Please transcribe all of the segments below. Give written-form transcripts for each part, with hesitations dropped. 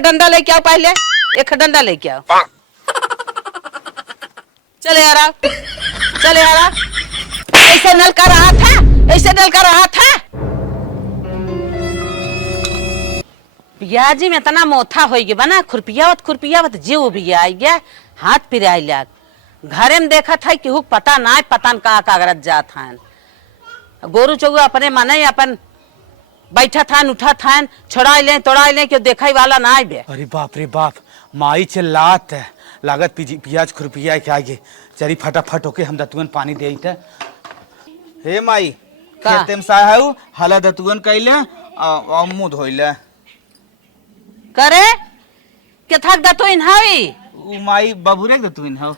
डंडा लेके आओ, पहले एक डंडा लेके आओ। चले आ रहा, चले आ रहा। ऐसे नल का रहा था, ऐसे नल का रहा था। पियाजी में इतना मोथा हो गया बना, खुरपियावत जीव भी आई गया, हाथ पिराई लाग। घरे में देखा था कि हुक पता ना पता का कागरत जात हन। गोरू चौगा अपने मने अपन बैठा था, उठा था, छोड़ा ले तोड़ा ले, क्यों देखा ही वाला ना बे। अरे बाप रे बाप, माई चिल्लात है, लागत पियाज खुरपिया के आगे। चली फटाफट होके हम दतुअन पानी दे। हे माई, खेते में साहू हला दतुअन कैले आ मुंह धोइले करे के थक दतुइन हावी। उ माई बाबूरे दतुइन हो।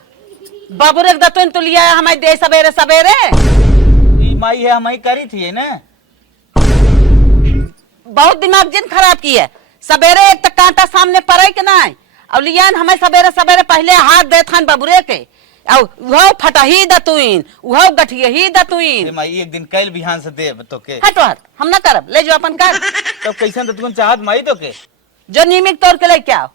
बाबूरे दतुइन तो लिया हमें दे सवेरे सवेरे। ई माई है हमारी करी थी ना। बहुत दिमाग जिन खराब की है। सवेरे एक तक कांटा सामने पड़े के ना, अब लिया हमें सवेरे सवेरे पहले हाथ दे थान बाबूरे के, वो फटही दतुइन, वो गठिए ही दतुइन। माई एक दिन कैल बिहान से देब तो के। हटो हट, हम ना करब, ले जो अपन कर। तब कैसन दतुन चाहत माई तो के? जो नीमिक तोड़ के लेके आओ।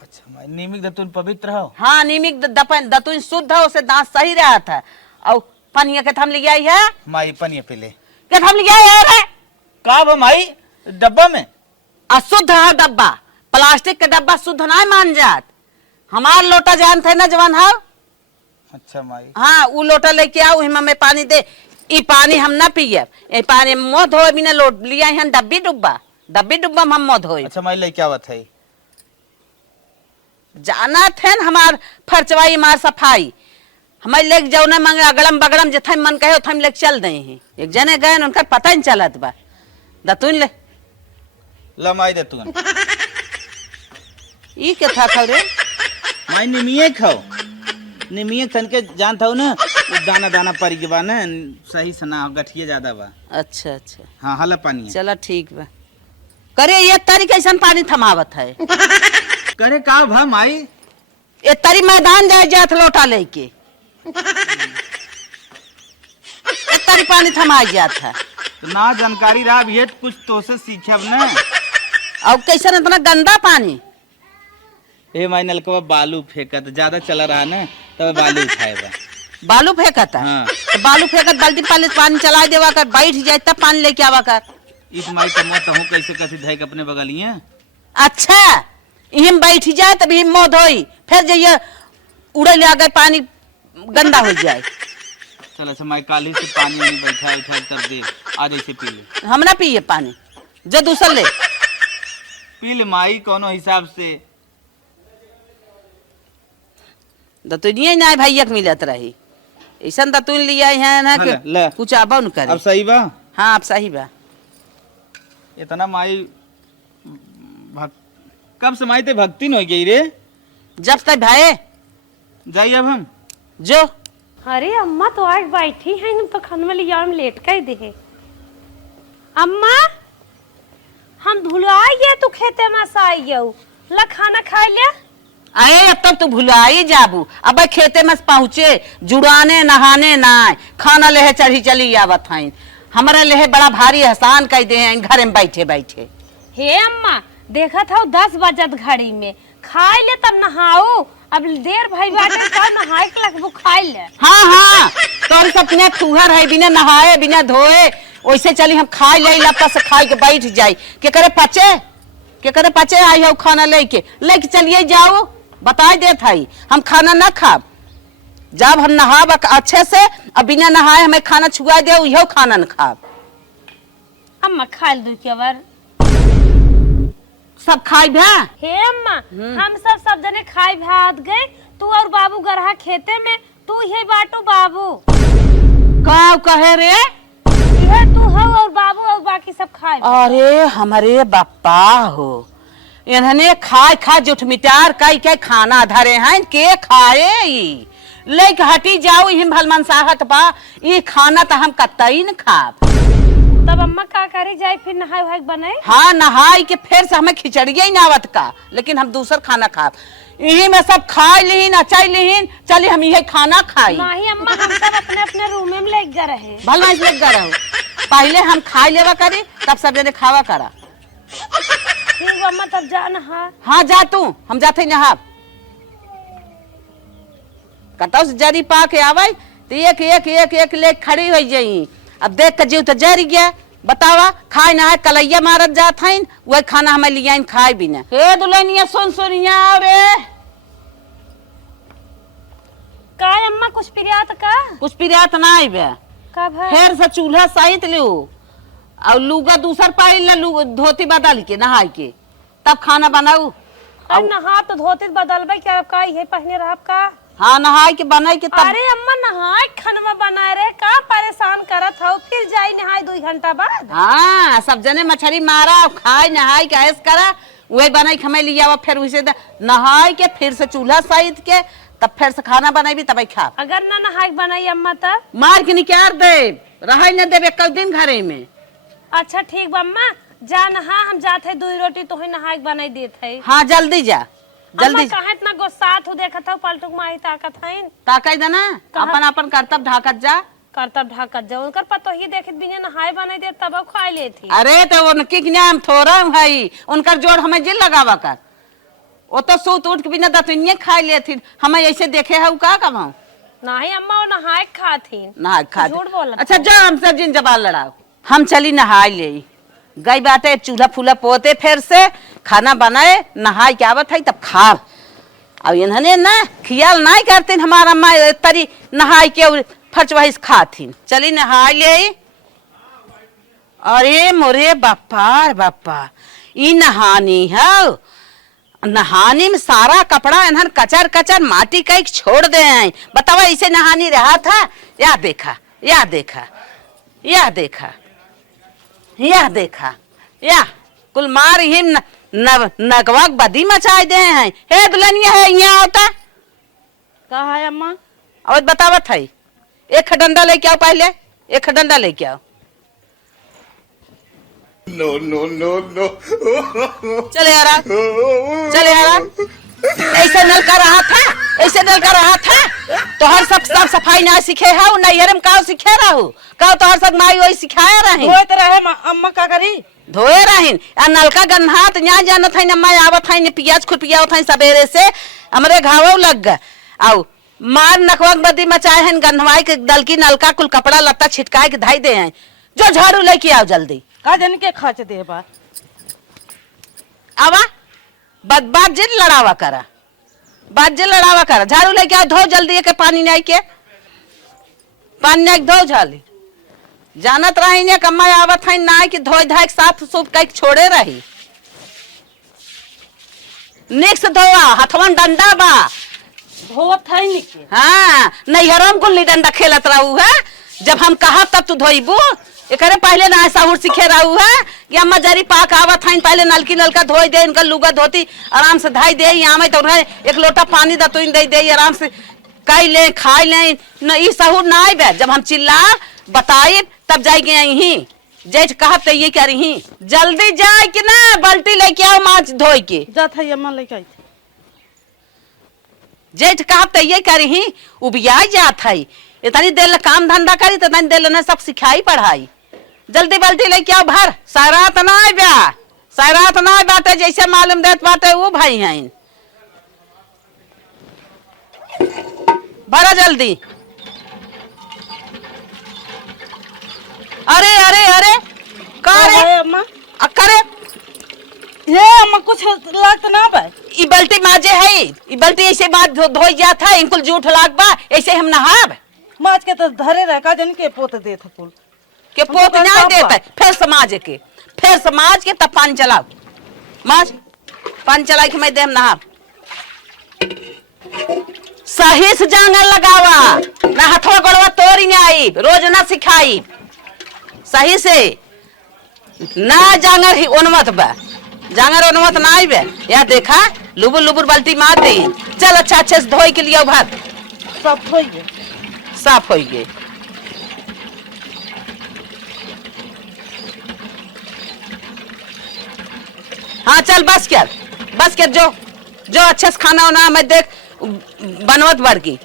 अच्छा माई, नीमिक दतुन पवित्र हो? हाँ, नीमिक दतुइन शुद्ध हो, उसे दांत सही रहा था। और पनिया के थम ले आई है माई, पनिया पे ले के थम ले आई है का माई डब्बा में? अशुद्ध है डब्बा, प्लास्टिक के डब्बा शुद्ध ना मान जात। हमार लोटा जान थे ना जवान हा। अच्छा माई, हाँ, वो लोटा लेके आओ, हिमा में पानी दे। ई पानी हम ना पिए, ए पानी मुंह धोए बिना लोट लिया हम डब्बी डुब्बा हम मुंह धोए। अच्छा माई, ले क्या बात है? जाना थे हमार फरचवाई मार सफाई, हमारे लेके जाओ ना मंगे अगड़म बगड़म जिथे मन कहे उथे लेके चल दे हैं। एक जने गए उनका पता नहीं चलत बा। दतुन ले लमाई दतुन ई के था खाओ रे माई, निमिये खाओ। निमिये खन के जानता हूँ ना, दाना दाना पड़ गया बा ना, सही से ना गठिए ज्यादा बा। अच्छा अच्छा, हाँ हला पानी है। चला ठीक बा। करे ये तारी कैसन पानी थमावत है? करे का भा माई? ये तारी मैदान जाए जात लोटा लेके, ये तारी पानी थमा जात है। तो ना जानकारी रहा भी है, कुछ तो से सीखब ना। और कैसन इतना गंदा पानी? ए माई, नलकवा बालू फेंकत ज्यादा चला रहा ना, तब बालू उठाएगा। बालू फेंकता? हाँ। तो बालू फेंकत बाल्टी पानी पानी चला देवा कर, बैठ जाए तब पानी लेके आवा कर। इस माई का मत हूँ कैसे कैसे धै के अपने बगलिए। अच्छा, इहम बैठ जाए तभी मुंह धोई, फिर जाइए उड़े ले गए पानी गंदा हो जाए। चल अच्छा माई, काली से पानी में बैठा उठा तब दे आधे से पी ले। हम ना पिए पानी, जो दूसर ले पी ले माई, कोनो हिसाब से। दतुनिया ना भैया के मिलत रही, ऐसा दतुन लिया है ना कि कुछ अब न करे। अब सही बा? हाँ अब सही बा। इतना माई कब से माई ते भक्ति न हो गई रे? जब तक भाई जाइए अब हम जो। अरे अम्मा तो आज बैठी है, तो खाने लिया लेट कर दे। अम्मा हम धुलाइए तू खेते में साइयो ला खाना खा ले। अरे अब तक तू भुला ही जाबू, अब खेते में पहुँचे जुड़ाने नहाने ना खाना लेहे चढ़ी चली आवत हईन। हमारे लेहे बड़ा भारी एहसान कर दे हैं घर में बैठे बैठे। हे अम्मा देखा था 10 बजत घड़ी में, खाई ले तब नहाओ। अब देर भाई बाटे तब नहाए के लगबू खाई ले। हाँ हाँ, तोर सपने फुहर है, बिना नहाए बिना धोए वैसे चली हम खाई ले लपा से खाई के बैठ जाई। के करे पचे आई हो खाना लेके चलिए जाओ, बता दे थाई हम खाना ना खाब। जब हम नहाब अच्छे से, अब बिना नहाए हमें खाना छुआ दे, यहो खाना न खाब। अम्मा खा दू के बार सब खाई भा। हे अम्मा हम सब जने खाई भात गए, तू और बाबू गरहा खेते में, तू ही बाटू बाबू का कहे रे? ये तू हो और बाबू और बाकी सब खाए। अरे हमारे बापा हो, इन्हने खाए जुठ मिटार कई खाना धरे हैं, के खाए लेके हटी जाओ। हिम भलमन साहत बा, ये खाना तो हम कतई न खाब। तब अम्मा का करे जाए फिर नहाए वहाए बने? हाँ नहाई के फिर से हमें खिचड़िया ही नावत का, लेकिन हम दूसर खाना खाब। यही में सब खाई लीन अचाई लीन, चली हम यही खाना खाई। नहीं अम्मा हम सब अपने अपने रूम में लेके जा रहे। भला लेके जा रहे, पहले हम खाई लेवा करी तब सब जने खावा करा। ठीक बा अम्मा तब जा नहा। हाँ जा तू, हम जाते नहा। कतौ से जरी पा के आवे तो एक एक एक एक ले खड़ी हो जाई। अब देख के जीव तो जरी गया। बतावा खाए ना है कलैया मारत जात हईन, वही खाना हमें लिया खाए भी ना। हे दुल्हनिया सुन सुनिया रे। का अम्मा कुछ पिरियात का? कुछ पिरियात ना आई बे। कब है? फेर से चूल्हा सहित लियो और लुगा दूसर पाई ला धोती बदल के नहाई के तब खाना बनाऊ। अब नहा तो धोती बदलबे क्या का ये पहने रहब का? हाँ नहाई के बनाई के तब। अरे अम्मा नहाए खनवा बनाए रे का परेशान करत हो, फिर जाई नहाई 2 घंटा बाद। हाँ सब जने मछली मारा खाए नहाई के ऐस करा वही बनाई खमे लिया फिर उसे नहाई के फिर से चूल्हा सहित के तब फिर से खाना बनाई तब खा। अगर ना नहाई बनाई अम्मा तब मार के निकाल दे रहा न देवे कल दिन घरे में। अच्छा ठीक बा अम्मा जा नहा, हम जाते 2 रोटी तो नहाई बनाई देत है। हाँ जल्दी जा जल्दी। कहाँ इतना गुस्सा तू देखत हो पलटुक माही ताकत है ताकई देना अपन अपन कर्तव्य ढाकत जा। करतब ढाकत जा उनकर पतो ही देखत बिना नहाई बनाई दे तब खाई लेती। अरे तो उनकी नाम थोड़ा है उनकर जोड़ हमें जिल लगावा कर। वो तो सूत उठ के बिना दतुनिये खाई लेती हमें ऐसे देखे है का कमाऊ। नहीं अम्मा वो नहाए खाती नहा खा झूठ बोलत। अच्छा जा हमसे जिन जबान लड़ाओ। हम चली नहाई ले गई बाटे चूल्हा फूला पोते फिर से खाना बनाए नहाई के आवत है तब खा। अब इन्होंने ना ख्याल नहीं करते हमारा माँ तरी नहाई के फर्च वही खाती। चली नहाई ले। अरे मोरे बापा बापा ई नहानी है। नहानी में सारा कपड़ा इन्हन कचर कचर माटी कई छोड़ दे हैं। बतावा इसे नहानी रहा था। या देखा या देखा या देखा या देखा या कुल मार ही नगवाक बदी मचाए दे हैं। हे दुल्हनिया है यहाँ होता कहा है अम्मा? और बतावत है एक डंडा लेके आओ, पहले एक डंडा लेके आओ। No, no, no, no. चले यारा चले यारा। ऐसे नल का रहा था, ऐसे नल का रहा था। तो हर सब सफाई ना सीखे है नैहर में का सीखे रहू का तो हर सब माई वही सिखाया रही। धोए तो रहे अम्मा का करी धोए रही आ नलका गन्हात न्या जानत है न मैं आवत है न पियाज खुरपिया होत है सवेरे से हमरे घावो लग ग आउ मार नकवक बदी मचाए हैं गन्हवाई के दल की नलका कुल कपड़ा लत्ता छिटकाए के धाई दे हैं। जो झाड़ू लेके आओ जल्दी। का जन के खाच दे बा आवा बात जिन लड़ावा करा बात जिन लड़ावा करा। झाड़ू लेके आओ धो जल्दी के पानी नहीं के पानी नहीं धो झाली जानत रही ने कम्मा आवत है ना कि धोई धाय साफ सूफ कई छोड़े रही। नेक्स्ट धोआ हथवन डंडा बा धोत है निके। हाँ नैहरम गुल्ली डंडा खेलत रहू है जब हम कहा तब तू धोईबू। एकरे पहले ना साहुर सीखे रहू है कि अम्मा जरी पाक आवत है पहले नलकी नलका धोई दे इनका लुगा धोती आराम से धाई दे यहाँ में तो एक लोटा पानी दा तो दे आराम से कई ले खाई ले न ई साहुर ना आई बे। जब हम चिल्ला बताई तब जाएगी यही जेठ कहा तो ये क्या रही जल्दी जाए कि ना बाल्टी लेके आओ माछ धोई के जात है अम्मा लेके आई थी। जेठ कहा तो ये क्या रही उबिया जात है इतनी देर काम धंधा करी तो इतनी देर ने सब सिखाई पढ़ाई। जल्दी बाल्टी लेके आओ भर सारात ना आए ब्या सारात ना आए बाटे जैसे मालूम देत बाटे वो भाई हैं भरा जल्दी। अरे अरे अरे है अम्मा? करे ये अम्मा कुछ लागत ना बा। ई बाल्टी माजे है ई बाल्टी ऐसे बात धोई जात है इनकुल जूठ लाग बा ऐसे हम नहाब माज के तो धरे रह का जन के पोत दे था कुल के पोत ना देता फिर समाज के तब पानी चलाओ माज पानी चला के मैं देम नहाब। सही से जांगर लगावा ना हथवा गोड़वा तोड़ी ना आई रोज ना सिखाई सही से ना जांगर ही उन्मत बा जांगर उन्मत ना आई बे। या देखा लुबुर लुबुर बाल्टी मार दी। चल अच्छा अच्छे से धोई के लिए भात सब धोई गए साफ हो गए। हाँ चल बस कर जो जो अच्छे से खाना होना मैं देख बनवत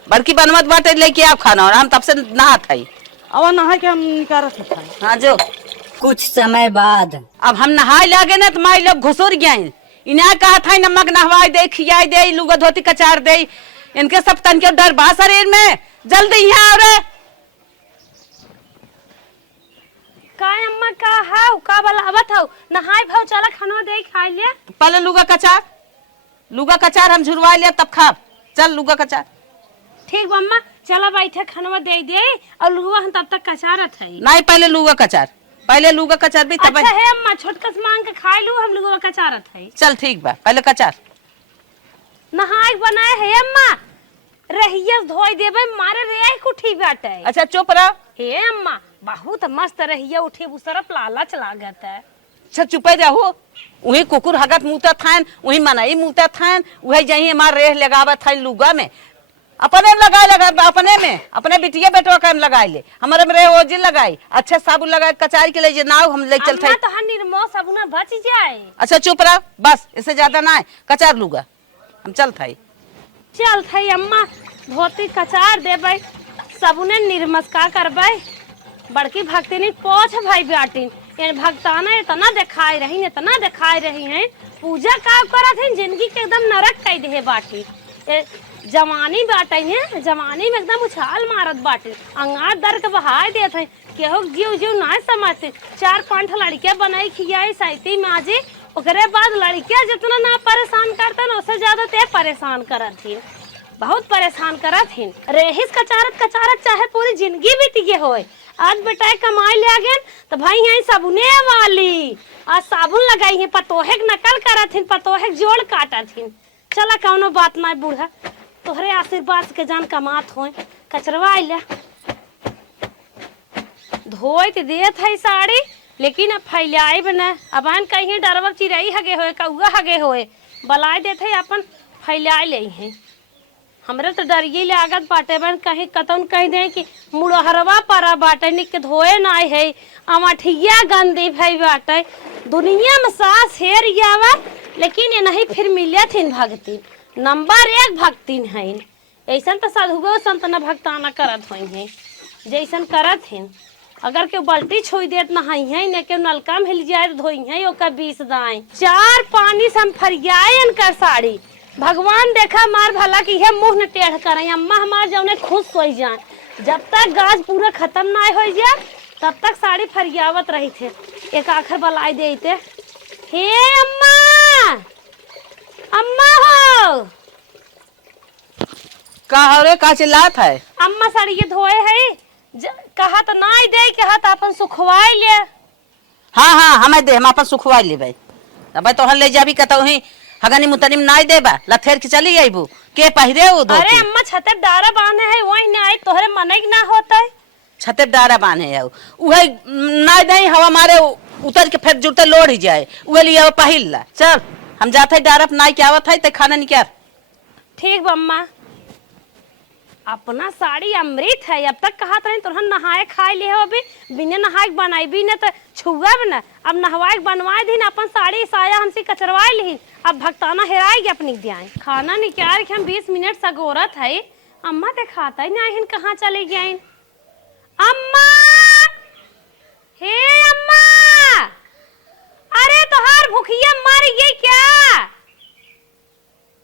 बड़की बनवत बाटे लेके आप खाना और हम तब से नहा था। अब नहा के हम निकारा था। हाँ जो कुछ समय बाद। अब हम नहाए लागे ना तो माई लोग घुसुर गए। इन्हें कहा था नमक नहवाई दे, खियाई दे, लुगा धोती कचार दे। इनके सब तन के डर बा शरीर में। जल्दी यहाँ आ रे। का अम्मा का हाउ का बलावत हौ? नहाय भाव चला खाना दे खा ले। पहले लुगा कचार हम झुरवा लिया तब खा। चल लुगा कचार। ठीक बा अम्मा, चला बैठे खाना दे दे और लुआ हम तब तक कचारत है। नहीं पहले लुगा कचार भी तब। अच्छा है अम्मा, छोटका से मांग के खा लू, हम लुआ कचारत है। चल ठीक बा, पहले कचार। नहाय बनाए है अम्मा, रहिया धोई देबे मारे रे कुठी बाटे। अच्छा चुप रह। हे अम्मा बहुत मस्त रहिया उठी उसरफ लालच लागत है। अच्छा चुप रहो। वही कुकुर हगत मुता थान, वही मनाई मुता थान, वही जही हमार रेह लगावत था लुगा में। अपने में लगा अपने में अपने बिटिया बेटवा का लगाई ले। हमारे में रेह ओजी लगाई, अच्छा साबुन लगाए कचारी के लिए नाव हम ले चलते। अम्मा तो हन निर्मो साबुन बच जाए। अच्छा चुप रह बस, इससे ज्यादा ना है। कचार लुगा हम चल थाई। चल थई अम्मा, धोती कचार देबै, साबुने निर्मस्का करबै। बड़की भक्तिनी पोछ भाई बेटिन ये भक्ताना इतना दिखाई रही हैं। पूजा का करत हैं, जिंदगी के एकदम नरक कह दे बाटी। जवानी बाटे हैं, जवानी में एकदम उछाल मारत बाटे। अंगार दर के बहाय देत हैं, केहू जीव ना समझते। 4-5 लड़कियां बनाई खियाई साइती माजी, ओकरे बाद लड़कियां जितना ना परेशान करते ना उससे ज्यादा ते परेशान करत हैं, बहुत परेशान करत हैं। रेहिस कचारत चाहे पूरी जिंदगी बीत गए होए। आज बेटा कमाई ले गए तो भाई यही साबुने वाली आज साबुन लगाई है, पतोहे नकल करत हैं, पतोहे जोड़ काटत हैं। चला कौनो बात ना बूढ़ा, तोहरे आशीर्वाद के जान कमात हो। कचरवा ले धोई तो देत है साड़ी, लेकिन अब फैलाई बना। अब आन कहीं डरवा चिड़ई हगे होए, कौआ हगे होए, बलाय देते अपन फैलाई ले हैं। हमरे तो डरिए लागत बाटे बन, कहीं कतौन कह दे कि मुड़हरवा परा बाटे निक धोए ना है। अमठिया गंदी भई बाटे। दुनिया में सास हेर जावा, लेकिन ये नहीं फिर मिले थिन भक्ति। नंबर 1 भक्तिन है। ऐसा तो साधुगो संत न भक्ताना करत हुई है जैसन करत हैं। अगर केहू बल्टी छोई देत नहाई है, ने केहू नलका में हिल जाए धोई है, ओकर 20 दाएं 4 पानी से हम फरियायन कर साड़ी। भगवान देखा मार भला कि ये मुंह न टेढ़ करे। अम्मा हमार जौने खुश हो जाए, जब तक गाज पूरा खत्म ना हो जाए तब तक साड़ी फरियावत रही थे। एक आखिर बलाई देते, हे अम्मा, अम्मा हो का हो रे, का चिल्लात है? अम्मा साड़ी ये धोए है, कहा तो ना दे, कहा तो अपन सुखवाई ले। हाँ हमें दे, हम अपन सुखवाई लेबै। तब तोहर ले जाबी कतौ ही हगनी मुतनी में नाई देबा, लथेर के चली आइबू के पहिरे वो धोती। अरे अम्मा छते डारा बांधे है, वही ना आई तोहरे मनई ना होता है। छते डारा बांधे है, उहे नाई दई हवा मारे उतर के फिर जुटे लोड़ ही जाए, उहे लिए पहिल ला। चल हम जाते डारा नाई के आवत है ते खाना निकाल। ठीक बम्मा, अपना साड़ी अमृत है। अब तक कहा था तुरंत नहाए खाए ले हो, अभी बिना नहाए बनाई भी न तो छुआ न। अब नहवाए बनवाए दिन अपन साड़ी साया हमसे कचरवाए ली। अब भक्ताना हेराएगी अपनी ध्यान। खाना निकाल के हम 20 मिनट सगोरत है। अम्मा दिखाता ही नहीं कहाँ चले गए। अम्मा, हे अम्मा, अरे तोहार भूखिया मर गई क्या?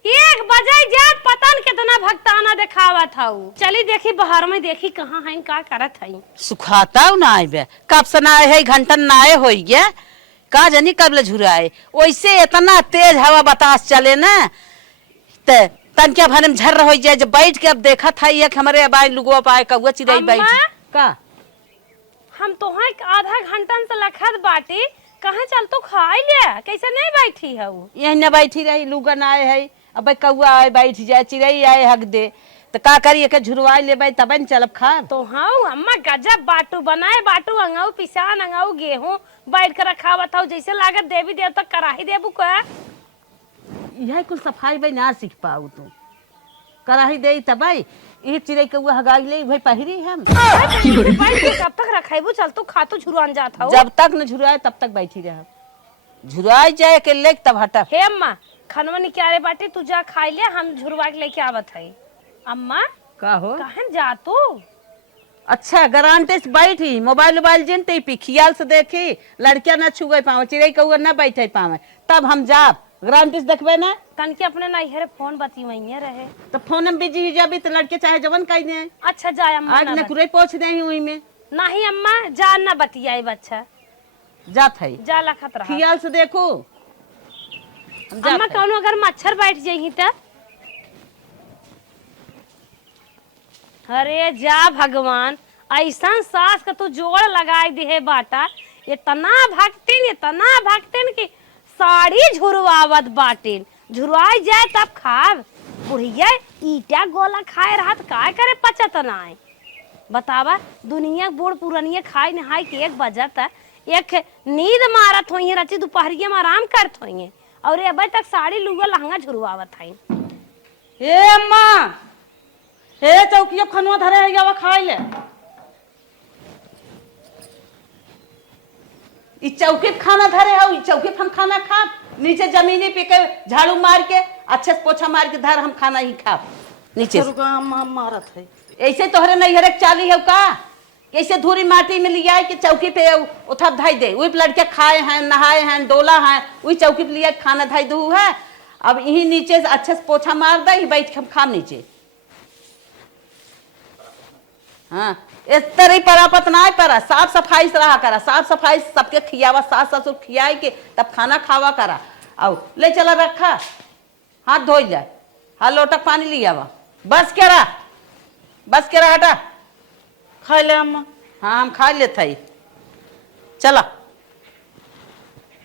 1 बजे जात पता न कितना भक्ताना दिखावा था। चली देखी बाहर में, देखी कहाँ है का करत है। सुखाता ना आए कब से ना आए है, घंटन ना आए हो गया का जानी कब ले झुराए। वैसे इतना तेज हवा बतास चले ना ते तन क्या भरम झर हो जाए। जब बैठ के अब देखा था ये हमारे अब लुगवा पाए कौआ चिड़ै बैठ का। हम तो आधा घंटन से लखत बाटी, कहाँ चल तो खाई ले, कैसे नहीं बैठी है वो? यही न बैठी रही, लुगा ना आए है। अब कौआ आए बैठ जाए, चिड़ै आए हक दे तो का करिए के झुरवाई ले तब न चलब खा। तो हाँ अम्मा गजब बाटू बनाए, बाटू अंगाऊ पिसान अंगाऊ गेहूं बैठ कर रखा था, जैसे लागत देवी देवता कराही देबू का। यही कुल सफाई भाई ना सीख पाऊ तू, कराही दे तब ये चिड़ै कौआ हगाई ले भाई पहिरी हम। कब तक रखेबू? चल तू खा तो झुरवान जाता हो। जब तक न झुराए तब तक बैठी रह, झुराई जाए के ले तब हटा। हे अम्मा खनवा निकाले बाटे, तू जा खाई ले, हम झुरवा के लेके आवत है। अम्मा का हो कहाँ जा तू? अच्छा गारंटी से बैठी मोबाइल उबाइल जिनते पी खियाल से देखी लड़कियां ना छुए पावे चिड़ै कौआ ना बैठे पावे तब हम जाब गारंटी से देखबे ना तन के अपने नैहरे फोन बती वहीं रहे। तो फोन में बिजी हो जाबी तो लड़के चाहे जवन कही दे अच्छा जाए अम्मा आज न कुरे पहुंच दे हुई में नहीं अम्मा जा ना बतियाई बच्चा जात है जा लखत रहा खियाल से देखो अम्मा कौनो अगर मच्छर बैठ जाई त अरे जा भगवान ऐसा सास का तू जोड़ लगाई दे बाटा इतना भक्तिन कि साड़ी झुरवावत बाटिन झुरवाई जाए तब खाब बुढ़िया ईटा गोला खाए रहा तो काय करे पचत नाय बतावा दुनिया बूढ़ पुरानिया खाई नहाई के 1 बजत एक नींद मारत होई रची दोपहरिया में आराम करत होई और अबे तक साड़ी लुगा लहंगा झुरवावत हई। ए अम्मा ए चौकिया खनवा धरे है यावा खाई ले ई चौकी पे खाना धरे हो ई चौकी पे हम खाना खा नीचे जमीनी पे के झाड़ू मार के अच्छे से पोछा मार के धर हम खाना ही खा नीचे रुका अम्मा मारत है ऐसे तोहरे नैहरे चाली है का कैसे धूरी माटी में लिया कि चौकी पे उठा धाई दे वही लड़के खाए हैं नहाए हैं डोला है वही चौकी पे लिया खाना धाई दू है अब यही नीचे से अच्छे से पोछा मार दे बैठ के हम खाम नीचे हाँ इस तरह परापत ना परा साफ सफाई से रहा करा साफ सफाई से सबके खियावा सास ससुर खियाई के तब खाना खावा करा आओ ले चला रखा हाथ धो जाए हाँ लोटक पानी लिया वा बस के रहा हटा खाई ले अम्मा हाँ हम खा लेते ही चला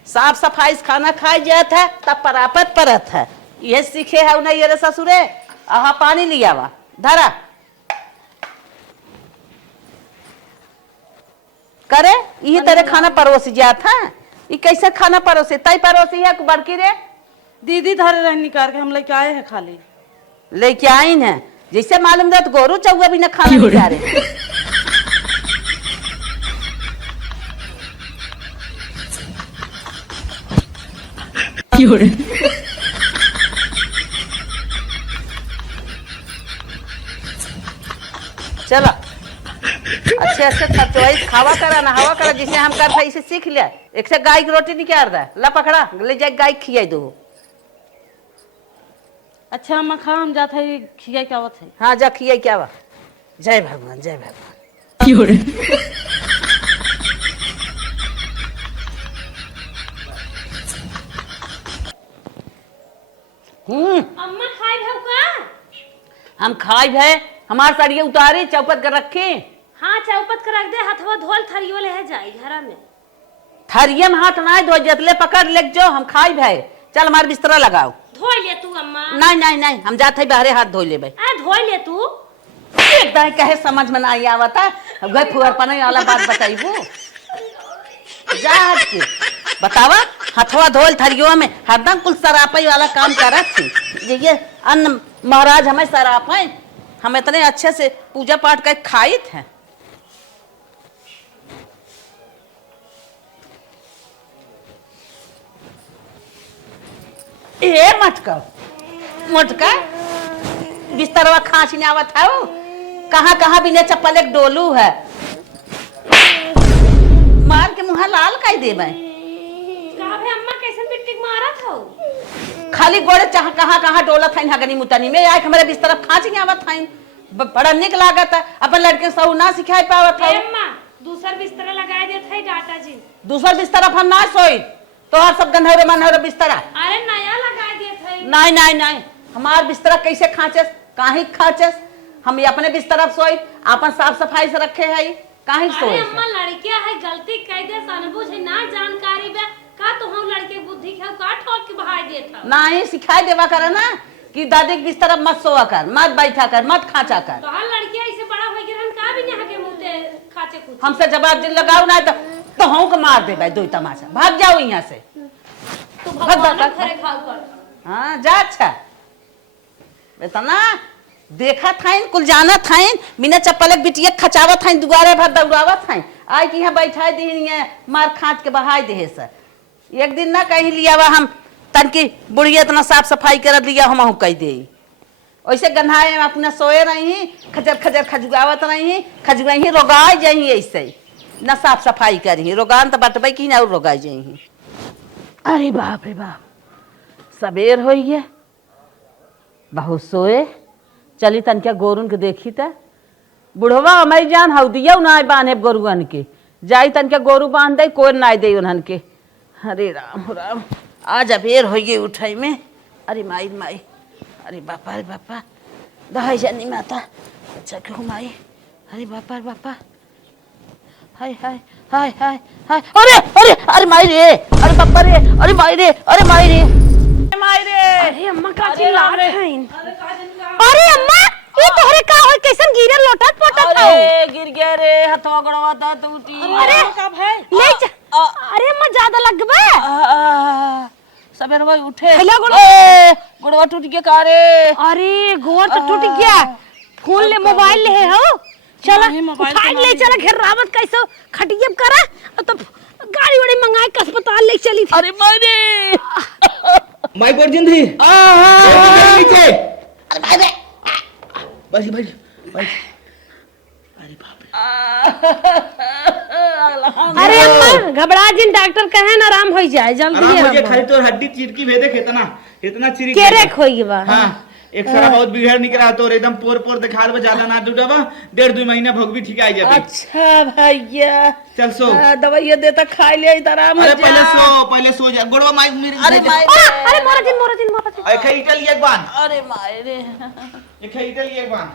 साफ सफाई से खाना खाई जात है तब परापत परत है ये सीखे है उन्हें ये ससुरे आहा पानी लिया वा धरा करे यही तरह खाना परोसी जात है ये कैसे खाना परोसे तई परोसी है बड़की रे दीदी धरे रह निकाल के हम लेके आए हैं खाली लेके आई है जैसे मालूम था तो गोरू चौगा भी ना खाना नहीं जा रहे चलो अच्छे अच्छे खर्चवाइस खावा करा ना हवा करा जिसे हम करते इसे सीख लिया एक से गाय की रोटी निकाल रहा है ला पकड़ा ले जाए गाय खियाई दो अच्छा अम्मा खा हम जाते है खिया क्या बात है हाँ जा खियाई क्या बा जय भगवान जय भगवान अम्मा खाई भव का हम खाई भे हमार साड़िया उतारी चौपट कर रखे हाँ चौपट कर रख दे हथवा धोल थरियो ले जाई घर में थरिये में हाथ ना धो जतले पकड़ ले जो हम खाई भे चल हमार बिस्तरा लगाओ धो ले तू अम्मा नहीं हम जाते ही बाहरे हाथ धो ले भाई आ धो ले तू एकदम कहे समझ में नहीं आवता गए फुहर पने वाला बात बताइबू जा हट के बतावा हथवा धोल थरियो में हरदम कुल सरापई वाला काम करत थी ये अन्न महाराज हमें सरापे हम इतने अच्छे से पूजा पाठ कर खाई थे ए मटका बिस्तरवा खांचने आवत है कहाँ बिना चप्पल एक डोलू है मार के मुँह लाल काई दे मैं अम्मा कैसे मिट्टी मारा था खाली गोड़े चाह कहाँ डोला था हगनी मुतनी में आए हमारे बिस्तर खांचने आवत था बड़ा निक लागत है अपन लड़के सब ना सिखाई पावत है अम्मा दूसर बिस्तर लगा देते है डाटा जी दूसर बिस्तर अपन ना सोई तो हर सब गंधौरे मनहौरे बिस्तरा अरे नया लगा देते है नहीं हमार बिस्तरा कैसे खांचस काहे खांचस हम अपने बिस्तर सोई अपन साफ सफाई से रखे है काहे सोई अरे अम्मा लड़कियां है गलती कह दे सनबुझ है ना जानकारी बे का तो हम लड़के बुद्धि के का ठोक के बहाई देता नहीं सिखाई देवा करे ना कि दादी के बिस्तर मत सोवा कर मत बैठा कर मत खाचा कर तो हर लड़कियां ऐसे बड़ा हो गिरन का भी यहाँ के मुंह ते खाचे कुछ हमसे जवाब दिन लगाओ ना तो हम को मार दे भाई दो तमाशा भाग जाओ यहाँ से तो भगवान घरे खाओ कर हाँ जा अच्छा बेतना देखा था कुल जाना था बिना चप्पल बिटिया खचावा था दुआरे भर दौड़ावा था आज यहाँ बैठा दी मार खाँच के बहाई दे सर एक दिन ना कहीं लिया हम तन की बुढ़िया इतना साफ सफाई कर लिया हम कह दे ऐसे गन्हाए में अपना सोए रही खजर खजर खजुआवत रही खजुआई रोगाई जाही ऐसे न साफ सफाई करी रोगान तो बटबे की ना रोगाई जाही। अरे बाप रे बाप सबेर हो गया बहुत सोए चली तन क्या गोरुन के देखी त बुढ़वा हमारी जान हाउ दिया ना बांधे गोरुअन के जाई तन क्या गोरु बांध दे कोई ना दे उन्हन के। अरे राम राम आज अबेर हो गई उठाई में। अरे माई माई अरे बापा दहाई जानी माता अच्छा क्यों माई। अरे बापा हाय हाय हाय हाय हाय अरे अरे अरे माई रे अरे बापा रे अरे माई रे अरे माई रे माई रे। अरे अम्मा का चिल्ला रहे हैं। अरे अम्मा ये तोहरे का हो कैसन गिरे लोटत पोटत हो। अरे गिर गया रे हथवा गड़वा ता टूटी। अरे का भाई ले अरे अम्मा ज्यादा लगबे सबेर भाई उठे हेलो गुड़वा टूट गया का रे। अरे गोर तो टूट गया फोन ले मोबाइल ले हो चला उठा ले चला घेर रावत कैसे खटियब करा तो गाड़ी वाड़ी मंगाए के अस्पताल ले चली थी। अरे मारे माई बोल जिंदगी नीचे अरे भाई रे बैठ बैठ बैठ। अरे अम्मा घबरा जिन डॉक्टर कहे ना आराम हो जाए जल्दी आराम हो गया है खाली तो हड्डी चिरकी भेदे कितना इतना चिरकी केरे खोई बा। हाँ एक सारा बहुत बिगड़ निकला तो एकदम पोर पोर दिखा दे जाला ना डूडबा 1.5-2 महीना भोग भी ठीक आ जाबे। अच्छा भैया चल सो दवाई देता खाई ले इधर आराम हो अरे जा। पहले सो जा गुड़वा माई मेरे अरे माई अरे मोरा दिन अरे खाई इटली एक बार अरे माई रे ये खाई इटली एक बार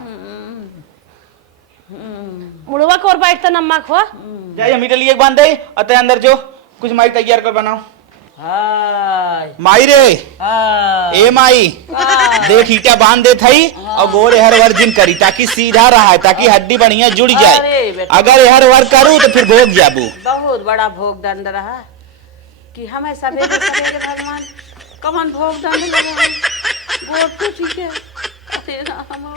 मुड़वा कोर बैठ त नम्मा खो जाइए हम इटली एक बार दे अते अंदर जो कुछ माई तैयार कर बनाओ। हाय माई रे हाय ए माई देख ईटा बांध दे थई और गोड़ हर वर्जिन करी ताकि सीधा रहा ताकि हड्डी बढ़िया जुड़ अरे जाए। बेटा। अगर हर वर्क करूँ तो फिर भोग जाबू। बहुत बड़ा भोग दंड रहा कि हमें सवेरे सवेरे भगवान कमन भोग दंड लगा वो तो ठीक है। अरे राम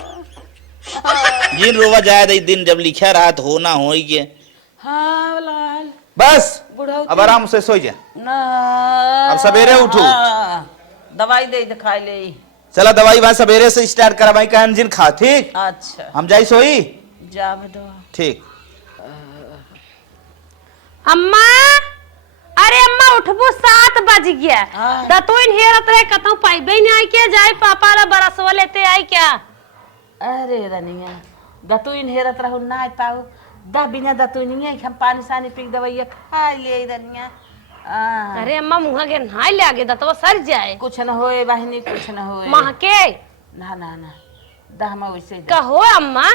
जिन रोवा जाए दे दिन जब लिखा रहा तो होना हो ही गया हाँ लाल बस बुढ़ऊ अब आराम से सो जा। ना अब सवेरे उठो। दवाई दे दिखाई ले। चला दवाई भाई सवेरे से स्टार्ट करा भाई कहन जिन खा ठीक अच्छा हम जाई सोई जा दो ठीक। अम्मा अरे अम्मा उठबो 7 बज गया हाँ। दतोइन हेरत रहे कतौ पाइबे नहीं आई के जाए पापा रा बरसवा लेते आई क्या। अरे रनिया दतुइन हेरत रहू ना पाऊ दा बिना दतुइनिया हम पानी सानी पी दवाई खा ले रनिया। अरे अम्मा मुहा के नहाय ले आगे दतवा सर जाए कुछ न होए बहनी कुछ न होए माह के ना ना ना दा हम वैसे कहो अम्मा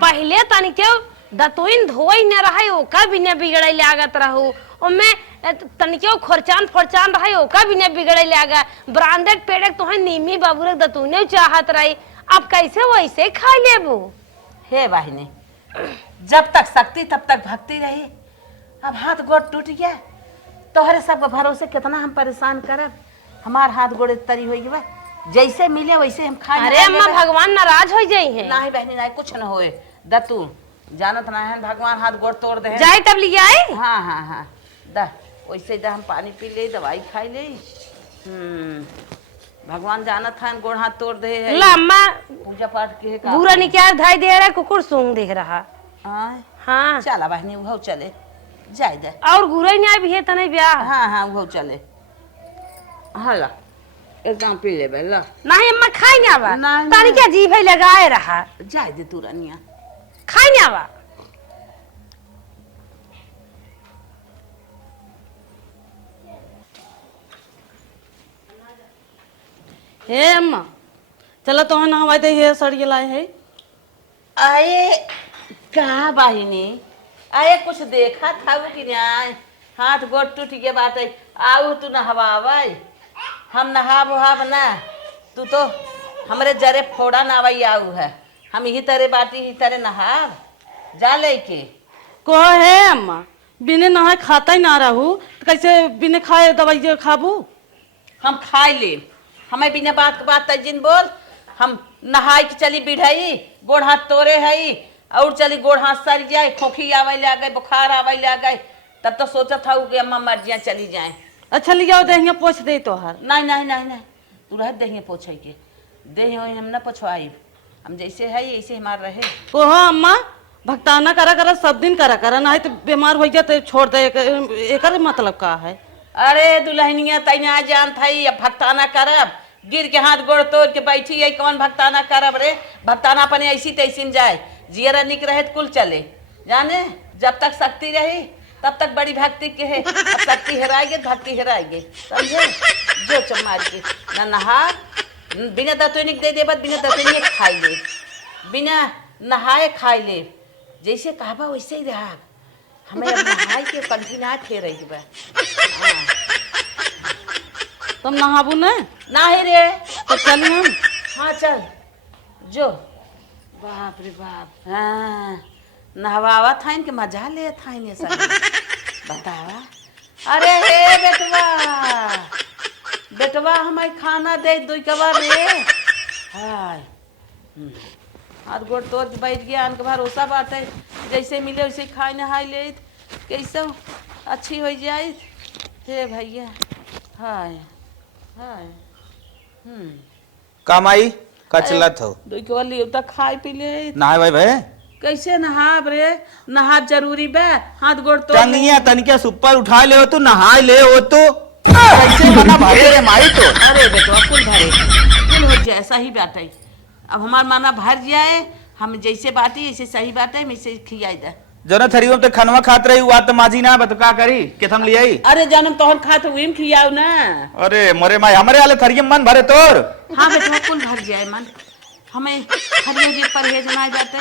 पहले तनी के दतोइन धोई न रहे ओका बिना बिगड़े लागत रहू ओमे तनी के खरचान फरचान रहे ओका बिना बिगड़े लागा ब्रांडेड पेड़क तो है नीमी बाबू रे दतुइने चाहत रही अब कैसे वैसे खा लेबू। हे बहनी जब तक शक्ति तब तक भक्ति रही अब हाथ गोड़ टूट गया तोहरे सबके भरोसे कितना हम परेशान करब हमार हाथ गोड़ तरी हो गया जैसे मिले वैसे हम खा। अरे अम्मा भगवान नाराज हो जाई है नहीं बहनी नहीं कुछ न होए दतू जानत ना है भगवान हाथ गोड़ तोड़ दे जाए तब ले आए। हाँ हाँ हाँ दा वैसे दा हम पानी पी ले दवाई खाई ले भगवान जानत है गोड़ हाथ तोड़ दे है ला अम्मा पूजा पाठ के का बुरा निकाल धाई दे रहा कुकुर सूंघ देख रहा। हाँ हाँ चला बहनी वो चले जाए दे और गुरई नहीं भी है तने ब्याह हाँ हाँ वो चले हाला एकदम पी ले बेला नहीं अम्मा खाई नहीं आवा नहीं, तानी क्या जीभ है लगाए रहा जाए दे तू रनिया खाई नहीं आवा। हे अम्मा चलो तो नहवाई दे हे सड़िए लाए है आए कहा बहिनी आए कुछ देखा था वो कि नहीं हाथ गोड़ टूट गया बाटे आऊ तू नहवावे हम नहाब उहाब ना तू तो हमरे जरे फोड़ा नावई आऊ है हम यही तरह बाटी ही तरह नहाब जा लेके को है अम्मा बिने नहाए खाता ही ना रहू तो कैसे बिने खाए दवाई खाबू। हम खाए ले हमें बिना बात के बात तजिन बोल हम नहाई के चली बिढ़ई गोड़ हाथ तोड़े हई और चली गोड़ हाथ सर जाए खोखी आवे ले आ गए बुखार आवे ले आ गए तब तो सोचा था कि अम्मा मर्जियाँ चली जाए। अच्छा लिया देंगे पोछ दे तो हर नहीं नहीं नहीं नहीं तू रह देंगे पोछे के दे हो हम ना पछवाई, हम जैसे है ऐसे हमार रहे। ओहो अम्मा भक्ताना करा करा सब दिन करा नहीं तो बीमार हो जाते छोड़ दे। एकर मतलब का है? अरे दुल्हनिया तैना जान थई, अब भक्ताना करब, गिर के हाथ गोड़ तोड़ के बैठी है, कौन भक्ताना करब रे? भक्ताना अपने ऐसी तैसी जाए, जियरा निक रहे कुल चले, जाने जब तक शक्ति रही तब तक बड़ी भक्ति के है। अब शक्ति हेराएगी भक्ति हेराएगी, समझे? जो चमार के ना नहा, बिना दतोनिक दे देबत, बिना दतोनिक खाई ले, बिना नहाए खाई ले, जैसे कहबा वैसे ही रहा। हमें अब नहाए के कंठी ना ठे रही बा। तुम नहाबू न? नाही रे। तो चली हम। हाँ चल जो। बाप रे बाप, हाँ नहवावा था इनके मजा ले था इन्हें सब। बतावा। अरे हे बेटवा, बेटवा हमें खाना दे दो कबा रे। हाय हाथ गोड़ तोड़ बैठ गया, अनके भरोसा बात है, जैसे मिले वैसे खाए नहाई ले, कैसे अच्छी हो जाए। हे भैया हाय हाय। कमाई का चलत हो? दो कबा लियो तक खाए पी ले। नहाए भाई भाई कैसे नहाब रे? नहाब जरूरी बे, हाथ गोड़ तो टंगिया तनिके से ऊपर उठा ले हो तू, नहाए ले हो तू, कैसे बना भरे रे माई तो। अरे बेटवा कुल भरे कुल हो जाए, सही बात है। अब हमार माना भर जाए, हम जैसे बाटी ऐसे सही बात है, वैसे खियाई दे। जरा थरीओ तो खनवा खात रही हुआ तो माजी ना बत का करी के थम लियाई। अरे जानम तोहन खात हुईम खियाऊ ना। अरे मोरे माई हमरे वाले थरियम मन भरे तोर। हाँ बेटवा कुल भर जाए मन, हमें हरियो जी परहेज ना जाते,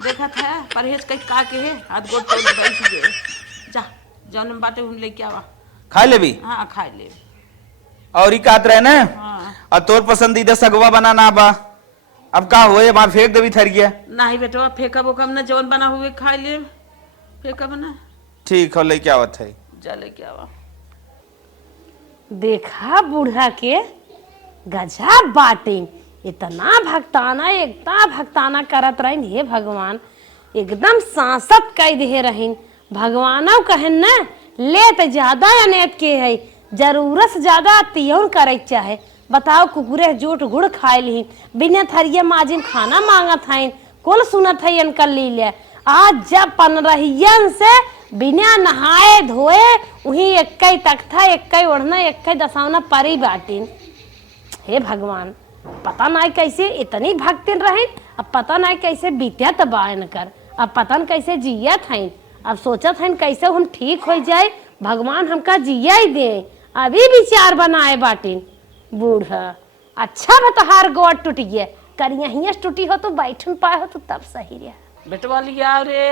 देखा था परहेज कई का के है, हाथ गोड़ तोड़ बैठ गए। जा जानम बाटे हम लेके आवा। खा ले भी। हाँ खा ले। और ही कात रहे ना। हाँ और तोर पसंदीदा सगवा बनाना बा, अब का होए मार फेंक देवी थरिया। नहीं बेटवा फेंकब ओकब ना, जौन बना हुए खा ले, फेंकब ना। ठीक हो लेके आवत है। जा लेके आवा। देखा बूढ़ा के गजब बाटे, इतना भक्ताना करत रहीन। हे भगवान एकदम सांसत कह दे रहीन। भगवानों कहन न ले तो ज्यादा अनेत के है, जरूरत से ज्यादा तियौर करे चाहे। बताओ कुकुरे जोट गुड़ खाए ली, बिना थरिया माजिन खाना मांगत हईन, कुल सुनत है इनकर लीले। आज जब पनरहियन से बिना नहाए धोए वही एक तख्ता एक ओढ़ना एक दसावना परी बाटिन। हे भगवान पता नहीं कैसे इतनी भक्तिन रही, अब पता नहीं कैसे बीतिया तबाह कर, अब पता नहीं कैसे जिया था। अब सोचत है कैसे हम ठीक हो जाए, भगवान हमका जिया ही दे। अभी विचार बनाए बाटिन बूढ़ा। अच्छा बतहार गोड़ टूट गया, करिया हिया टूटी हो तो बैठन पाए हो तो तब सही रहा। बेटवा लिया रे,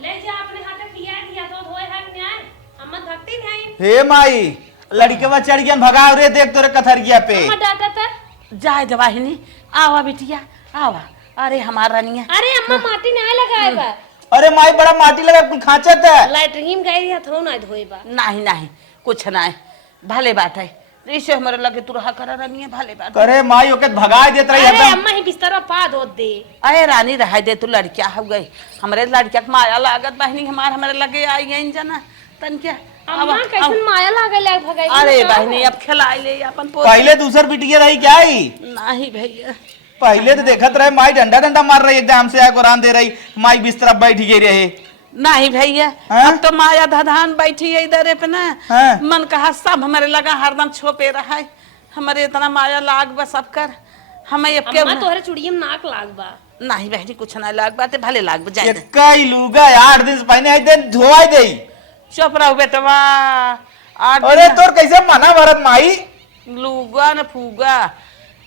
ले जा अपने हाथ किया दिया तो धोए है न्याय, हम भक्ति नहीं। हे माई लड़के बा चढ़ गया भगाव रे, देख तोरे कथरिया पे। हम डाटा था जाए दवाहिनी आवा बिटिया आवा। अरे हमारा नहीं है। अरे अम्मा माटी नहीं लगाए बा। अरे माई बड़ा माटी लगा कुल खांचत है। लैट्रिन गई है थो ना धोए बा। नहीं नहीं कुछ नहीं, भले बात है। ऐसे हमारे लगे तू रहा करा रानी है, भले बात। करे माई ओके भगा देत रही अरे एकदम। अम्मा ही बिस्तर पा दो दे। अरे रानी रह दे, तू लड़किया हो गई, हमारे लड़किया के माया लागत बहनी हमारे लगे आई गई जना तन क्या। अम्मा कैसन माया लागल है भगाई। अरे बहनी अब खिलाई ले अपन पोती। पहले दूसर बिटिया रही क्या ही? नहीं भैया पहले तो देखत रहे माई डंडा डंडा मार रही, एकदम से आके कुरान दे रही, माई बिस्तर बैठ गई रहे। नहीं भैया हाँ? अब तो माया धधान बैठी है इधर पे ना। हाँ? मन कहा सब हमारे लगा हरदम छोपे रहा है, हमारे इतना माया लाग बा सब कर हमें अम्मा तोहरे चुड़ियम नाक लाग बा। नहीं बहनी कुछ ना लाग बाते, भले लाग जाए। कई लूगा 8 दिन से पहले आई दिन धोआई दे। चुप रहो बेटवा। अरे तोर कैसे मना भरत माई? लूगा न फूगा,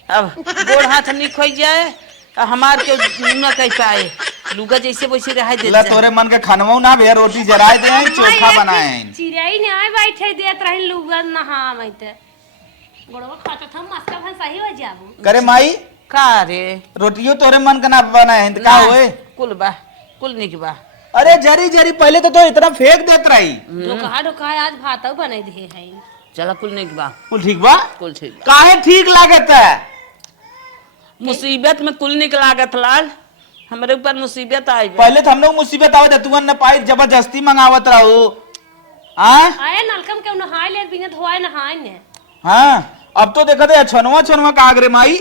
अब गोड़ हाथ निक हो जाए हमार के न कह पाए, लूगा जैसे वैसे रह दे। तोरे मन के खनवा ना भे, रोटी जराए दे चोखा बनाए। चिड़ियाई ने आए बैठे देत रही लुगा नहा मैते गोड़वा खाता था मस्का भन सही हो जाबू। करे माई का रे रोटियो तोरे मन का ना बनाए का होए? कुल बा कुल निक बा। अरे जरी जरी पहले तो इतना फेंक देत रही। ढोका आज भात बने दे है। चला कुल निक बा। कुल ठीक बा? कुल ठीक बा। काहे ठीक लागत है? मुसीबत में कुल निक लागत लाल, हमारे ऊपर मुसीबत आई बा। पहले तो हम लोग मुसीबत आवत है, तुमन न पाई जबरदस्ती मंगावत रहो। आए नलकम के नहाए ले बिना धोए नहाए ने हाँ अब तो देखा थे अछनवा छनवा का आगरे माई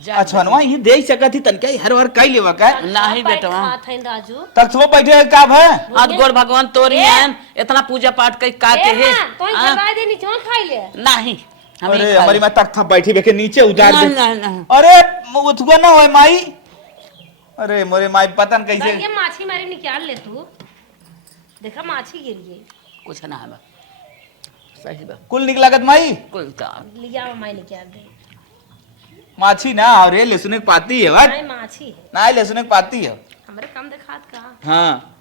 अछनवा ही देख सका थी तनका हर हर कई लेवा का नाही बेटवा खात हैं राजू तख्तवा बैठे है का है हाथ गोड़ भगवान तोरी हैं इतना पूजा पाठ कई का के है तो ही करवाए दे नीचे खाई ले नहीं हमें अरे ही खा हमारी ले। माँ तख्ता बैठी बेके नीचे उतार दे नहीं, नहीं। अरे उतगो ना होए माई अरे मोरे माई पता न कैसे ये माछी मारी निकाल ले तू देखा माछी गिर गई कुछ ना है सही बा कुल निक लागत माई कोई का लिया माई निकाल दे माछी ना अरे लहसुन के पाती है नहीं माछी है ना लहसुन के पाती है हमारे कम दिखात का हाँ